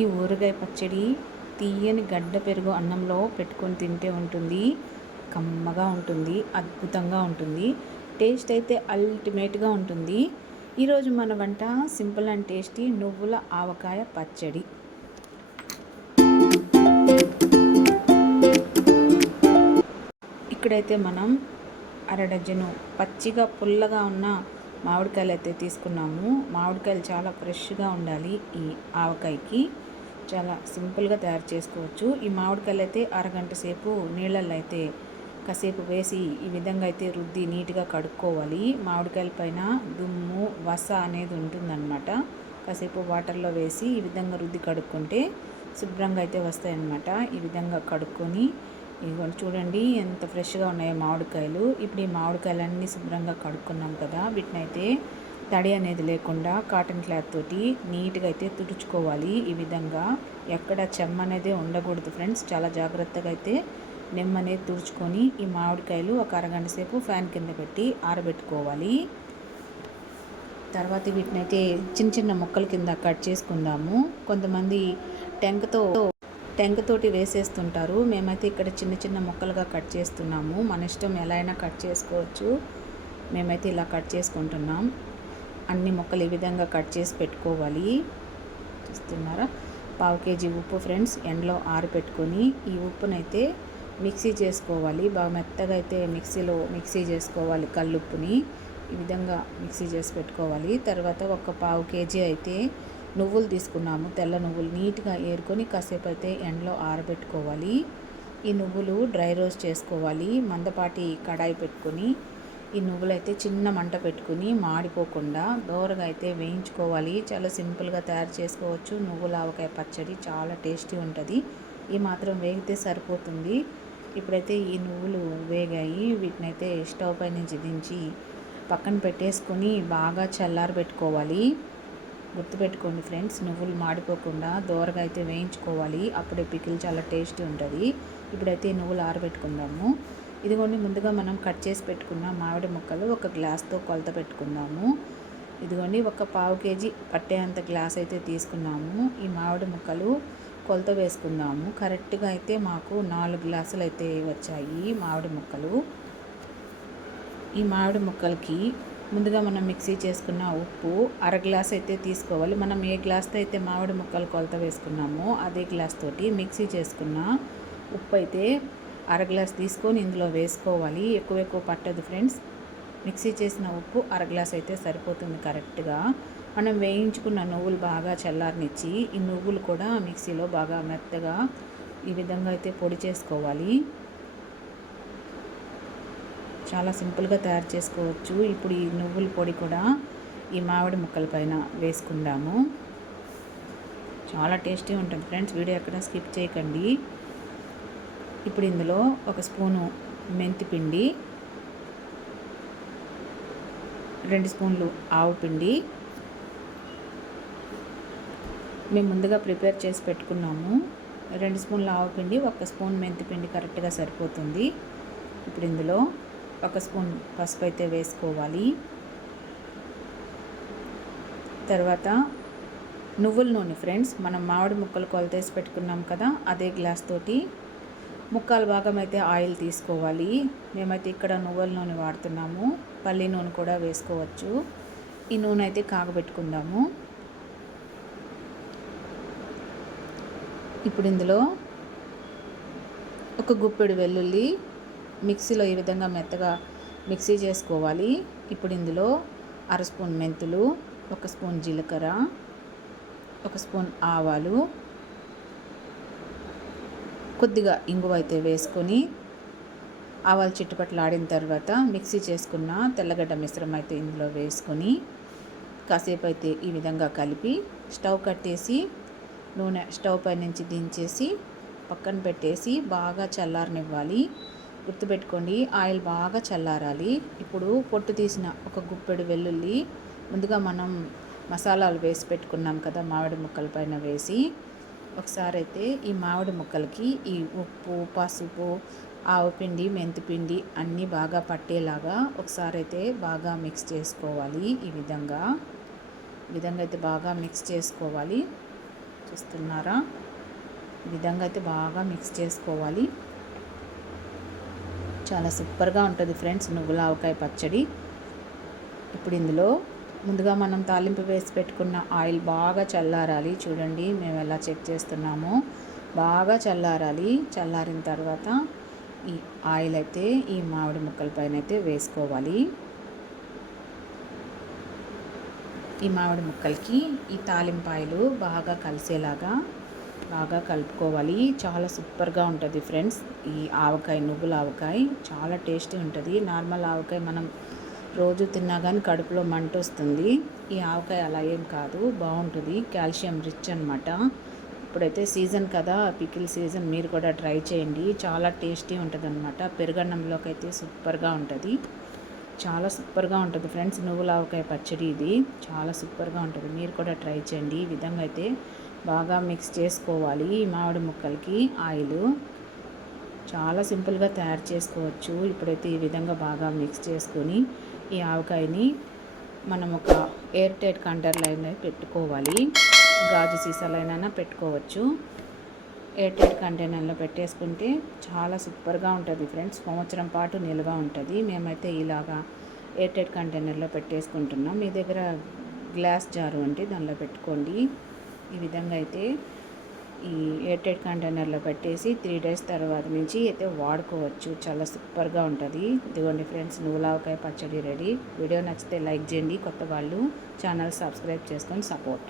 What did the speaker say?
ఈ ఊరగాయ పచ్చడి తీయని గడ్డ పెరుగు అన్నంలో పెట్టుకొని తింటే ఉంటుంది. కమ్మగా ఉంటుంది, అద్భుతంగా ఉంటుంది. టేస్ట్ అయితే అల్టిమేట్గా ఉంటుంది. ఈరోజు మన వంట సింపుల్ అండ్ టేస్టీ నువ్వుల ఆవకాయ పచ్చడి. ఇక్కడైతే మనం అరడజను పచ్చిగా పుల్లగా ఉన్న మామిడికాయలు అయితే తీసుకున్నాము. మామిడికాయలు చాలా ఫ్రెష్గా ఉండాలి. ఈ ఆవకాయకి చాలా సింపుల్గా తయారు చేసుకోవచ్చు. ఈ మామిడికాయలు అయితే అరగంట సేపు నీళ్ళల్లో అయితే కాసేపు వేసి ఈ విధంగా అయితే రుద్ది నీట్గా కడుక్కోవాలి. మామిడికాయల పైన దుమ్ము వస అనేది ఉంటుందన్నమాట. కాసేపు వాటర్లో వేసి ఈ విధంగా రుద్ది కడుక్కుంటే శుభ్రంగా అయితే వస్తాయన్నమాట. ఈ విధంగా కడుక్కొని ఇదిగోండి, చూడండి ఎంత ఫ్రెష్గా ఉన్నాయో మామిడికాయలు. ఇప్పుడు ఈ మామిడికాయలన్నీ శుభ్రంగా కడుక్కున్నాం కదా, వీటిని అయితే తడి అనేది లేకుండా కాటన్ క్లాత్ తోటి నీట్గా అయితే తుడుచుకోవాలి. ఈ విధంగా ఎక్కడ చెమ్మ అనేది ఉండకూడదు ఫ్రెండ్స్. చాలా జాగ్రత్తగా అయితే నెమ్మ అనేది తుడుచుకొని ఈ మామిడికాయలు ఒక అరగంట సేపు ఫ్యాన్ కింద పెట్టి ఆరబెట్టుకోవాలి. తర్వాత వీటిని అయితే చిన్న చిన్న ముక్కల కింద కట్ చేసుకుందాము. కొంతమంది టెంకతోటి వేసేస్తుంటారు. మేమైతే ఇక్కడ చిన్న చిన్న ముక్కలుగా కట్ చేస్తున్నాము. మన ఇష్టం ఎలా అయినా కట్ చేసుకోవచ్చు. మేమైతే ఇలా కట్ చేసుకుంటున్నాం. అన్ని ముక్కలు ఈ విధంగా కట్ చేసి పెట్టుకోవాలి. చూస్తున్నారా, 1/2 kg ఉప్పు ఫ్రెండ్స్. ఎండలో ఆరబెట్టుకొని ఈ ఉప్పునైతే మిక్సీ చేసుకోవాలి. బాగా మెత్తగా అయితే మిక్సీ చేసుకోవాలి. కల్లుప్పుని ఈ విధంగా మిక్సీ చేసి పెట్టుకోవాలి. తర్వాత ఒక 1/2 kg అయితే నువ్వులు తీసుకున్నాము. తెల్ల నువ్వులు నీట్గా ఏరుకొని కాసేపు అయితే ఎండలో ఆరబెట్టుకోవాలి. ఈ నువ్వులు డ్రై రోస్ట్ చేసుకోవాలి. మందపాటి కడాయి పెట్టుకొని ఈ నువ్వులు అయితే చిన్న మంట పెట్టుకుని మాడిపోకుండా దోరగా అయితే వేయించుకోవాలి. చాలా సింపుల్గా తయారు చేసుకోవచ్చు. నువ్వుల ఆవకాయ పచ్చడి చాలా టేస్టీ ఉంటుంది. ఈ మాత్రం వేగితే సరిపోతుంది. ఇప్పుడైతే ఈ నువ్వులు వేగాయి. వీటినైతే స్టవ్ పై నుంచి దించి పక్కన పెట్టేసుకొని బాగా చల్లారబెట్టుకోవాలి. గుర్తుపెట్టుకోండి ఫ్రెండ్స్, నువ్వులు మాడిపోకుండా దోరగా అయితే వేయించుకోవాలి. అప్పుడే పికిల్ చాలా టేస్టీ ఉంటుంది. ఇప్పుడైతే ఈ నువ్వులు ఆరబెట్టుకుందాము. ఇదిగోండి, ముందుగా మనం కట్ చేసి పెట్టుకున్న మామిడి ముక్కలు ఒక గ్లాస్తో కొలత పెట్టుకుందాము. ఇదిగోండి, ఒక 1/2 kg పట్టేంత గ్లాస్ అయితే తీసుకున్నాము. ఈ మామిడి ముక్కలు కొలత వేసుకుందాము. కరెక్ట్గా అయితే మాకు 4 గ్లాసులు అయితే వచ్చాయి మామిడి ముక్కలు. ఈ మామిడి ముక్కలకి ముందుగా మనం మిక్సీ చేసుకున్న ఉప్పు అర గ్లాస్ అయితే తీసుకోవాలి. మనం ఏ గ్లాస్తో అయితే మామిడి ముక్కలు కొలత వేసుకున్నామో అదే గ్లాస్ తోటి మిక్సీ చేసుకున్న ఉప్పు అయితే అర గ్లాస్ తీసుకొని ఇందులో వేసుకోవాలి. ఎక్కువ పట్టదు ఫ్రెండ్స్. మిక్సీ చేసిన ఉప్పు అర గ్లాస్ అయితే సరిపోతుంది కరెక్ట్గా. మనం వేయించుకున్న నువ్వులు బాగా చల్లారనిచ్చి ఈ నువ్వులు కూడా మిక్సీలో బాగా మెత్తగా ఈ విధంగా అయితే పొడి చేసుకోవాలి. చాలా సింపుల్గా తయారు చేసుకోవచ్చు. ఇప్పుడు ఈ నువ్వుల పొడి కూడా ఈ మామిడి ముక్కల పైన వేసుకుందాము. చాలా టేస్టీ ఉంటుంది ఫ్రెండ్స్. వీడియో ఎక్కడ స్కిప్ చేయకండి. ఇప్పుడు ఇందులో 1 స్పూను మెంతి పిండి, 2 స్పూన్లు ఆవు పిండి మేము ముందుగా ప్రిపేర్ చేసి పెట్టుకున్నాము. 2 స్పూన్ల ఆవు పిండి, 1 స్పూన్ మెంతి పిండి కరెక్ట్గా సరిపోతుంది. ఇప్పుడు ఇందులో 1 స్పూన్ పసుపు అయితే వేసుకోవాలి. తర్వాత నువ్వుల నూనె ఫ్రెండ్స్, మనం మామిడి ముక్కలు కొలతేసి పెట్టుకున్నాం కదా, అదే గ్లాస్ తోటి 3/4 భాగం అయితే ఆయిల్ తీసుకోవాలి. మేమైతే ఇక్కడ నువ్వుల నూనె వాడుతున్నాము. పల్లి నూనె కూడా వేసుకోవచ్చు. ఈ నూనె అయితే కాగబెట్టుకుందాము. ఇప్పుడు ఇందులో ఒక గుప్పెడు వెల్లుల్లి మిక్సీలో ఈ విధంగా మెత్తగా మిక్సీ చేసుకోవాలి. ఇప్పుడు ఇందులో 1/2 స్పూన్ మెంతులు, 1 స్పూన్ జీలకర్ర, 1 స్పూన్ ఆవాలు, కొద్దిగా ఇంగువ అయితే వేసుకొని ఆవాలు చిట్టుపట్లాడిన తర్వాత మిక్సీ చేసుకున్న తెల్లగడ్డ మిశ్రమం అయితే ఇందులో వేసుకొని కాసేపు అయితే ఈ విధంగా కలిపి స్టవ్ కట్టేసి నూనె స్టవ్ పై నుంచి దించేసి పక్కన పెట్టేసి బాగా చల్లారనివ్వాలి. గుర్తుపెట్టుకోండి, ఆయిల్ బాగా చల్లారాలి. ఇప్పుడు పొట్టు తీసిన ఒక గుప్పెడు వెల్లుల్లి ముందుగా మనం మసాలాలు వేసి పెట్టుకున్నాం కదా, మామిడి ముక్కల పైన వేసి ఒకసారి అయితే ఈ మామిడి ముక్కలకి ఈ ఉప్పు, పసుపు, ఆవు పిండి, మెంతి పిండి అన్నీ బాగా పట్టేలాగా ఒకసారి అయితే బాగా మిక్స్ చేసుకోవాలి. ఈ విధంగా అయితే బాగా మిక్స్ చేసుకోవాలి. చూస్తున్నారా, ఈ విధంగా అయితే బాగా మిక్స్ చేసుకోవాలి. చాలా సూపర్గా ఉంటుంది ఫ్రెండ్స్ నువ్వుల ఆవకాయ పచ్చడి. ఇప్పుడు ఇందులో ముందుగా మనం తాలింపు వేసి పెట్టుకున్న ఆయిల్ బాగా చల్లారాలి. చూడండి మేము ఎలా చెక్ చేస్తున్నామో, బాగా చల్లారాలి. చల్లారిన తర్వాత ఈ ఆయిల్ అయితే ఈ మామిడి ముక్కల పైన అయితే వేసుకోవాలి. ఈ మామిడి ముక్కలకి ఈ తాలింపాయలు బాగా కలిసేలాగా బాగా కలుపుకోవాలి. చాలా సూపర్గా ఉంటుంది ఫ్రెండ్స్ ఈ ఆవకాయ, నువ్వుల ఆవకాయ చాలా టేస్టీ ఉంటుంది. నార్మల్ ఆవకాయ మనం రోజు తిన్నా కానీ కడుపులో మంట వస్తుంది. ఈ ఆవకాయ అలా ఏం కాదు, బాగుంటుంది. కాల్షియం రిచ్ అనమాట. ఇప్పుడైతే సీజన్ కదా, పికిల్ సీజన్, మీరు కూడా ట్రై చేయండి. చాలా టేస్టీ ఉంటుంది అనమాట. పెరుగన్నంలోకి అయితే సూపర్గా ఉంటుంది. చాలా సూపర్గా ఉంటుంది ఫ్రెండ్స్ నువ్వుల ఆవకాయ పచ్చడి. ఇది చాలా సూపర్గా ఉంటుంది, మీరు కూడా ట్రై చేయండి. ఈ విధంగా అయితే బాగా మిక్స్ చేసుకోవాలి. మామిడి ముక్కలకి ఆయిల్ చాలా సింపుల్గా తయారు చేసుకోవచ్చు. ఇప్పుడైతే ఈ విధంగా బాగా మిక్స్ చేసుకొని ఈ ఆవకాయని మనం ఒక ఎయిర్ టైట్ కంటైనర్లో పెట్టుకోవాలి. గాజు సీసాలైనా పెట్టుకోవచ్చు. ఎయిర్ టైట్ కంటైనర్లో పెట్టేసుకుంటే చాలా సూపర్గా ఉంటుంది ఫ్రెండ్స్. సంవత్సరం పాటు నిల్వ ఉంటుంది. మేమైతే ఇలాగా ఎయిర్ టైట్ కంటైనర్లో పెట్టేసుకుంటున్నాం. మీ దగ్గర గ్లాస్ జారు అంటే దానిలో పెట్టుకోండి. ఈ విధంగా అయితే ఈ ఎయిర్ టైట్ కంటైనర్లో పెట్టేసి 3 days తర్వాత నుంచి అయితే వాడుకోవచ్చు. చాలా సూపర్గా ఉంటుంది. ఇదిగోండి ఫ్రెండ్స్ నువ్వుల ఆవకాయ పచ్చడి రెడీ. వీడియో నచ్చితే లైక్ చేయండి. కొత్త వాళ్ళు ఛానల్ సబ్స్క్రైబ్ చేసుకొని సపోర్ట్.